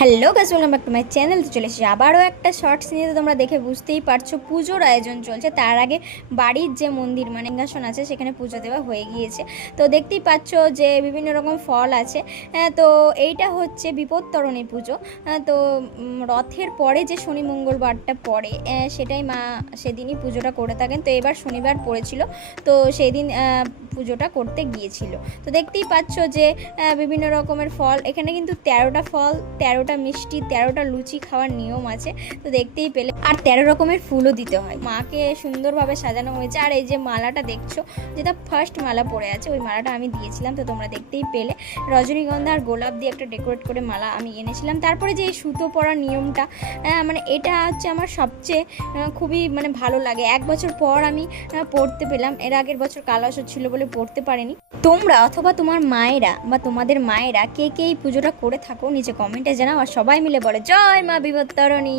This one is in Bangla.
Hello guys, welcome back to my channel. তো চলে এসেছি আবারও একটা শর্টস নিয়ে। তো তোমরা দেখে বুঝতেই পারছো পুজোর আয়োজন চলছে। তার আগে বাড়ির যে মন্দির মানে সিংহাসন আছে সেখানে পুজো দেওয়া হয়ে গিয়েছে। তো দেখতেই পাচ্ছ যে বিভিন্ন রকম ফল আছে। তো এইটা হচ্ছে বিপত্তরণী পুজো। তো রথের পরে যে শনি মঙ্গলবারটা পড়ে সেটাই মা সেদিনই পুজোটা করে থাকেন। তো এবার শনিবার পড়েছিল, তো সেই দিন পুজোটা করতে গিয়েছিল। তো দেখতেই পাচ্ছ যে বিভিন্ন রকমের ফল, এখানে কিন্তু 13টা ফল, 13টা মিষ্টি, 13টা লুচি খাওয়ার নিয়ম আছে। তো দেখতেই পেলে, আর 13 রকমের ফুলও দিতে হয়। মাকে সুন্দরভাবে সাজানো হয়েছে। আর এই যে মালাটা দেখছো, যেটা ফার্স্ট মালা পরে আছে, ওই মালাটা আমি দিয়েছিলাম। তো তোমরা দেখতেই পেলে রজনীগন্ধা আর গোলাপ দিয়ে একটা ডেকোরেট করে মালা আমি এনেছিলাম। তারপরে যে এই সুতো পরার নিয়মটা, মানে এটা হচ্ছে আমার সবচেয়ে খুবই মানে ভালো লাগে। 1 বছর পর আমি পড়তে পেলাম। এর আগের বছর কালাসর ছিল বলে পড়তে পারিনি। তোমরা অথবা তোমার মায়েরা বা তোমাদের মায়েরা কে কে এই পুজোটা করে থাকো নিচে কমেন্টে জানাও। আর সবাই মিলে বলে জয় মা বিপত্তারিণী।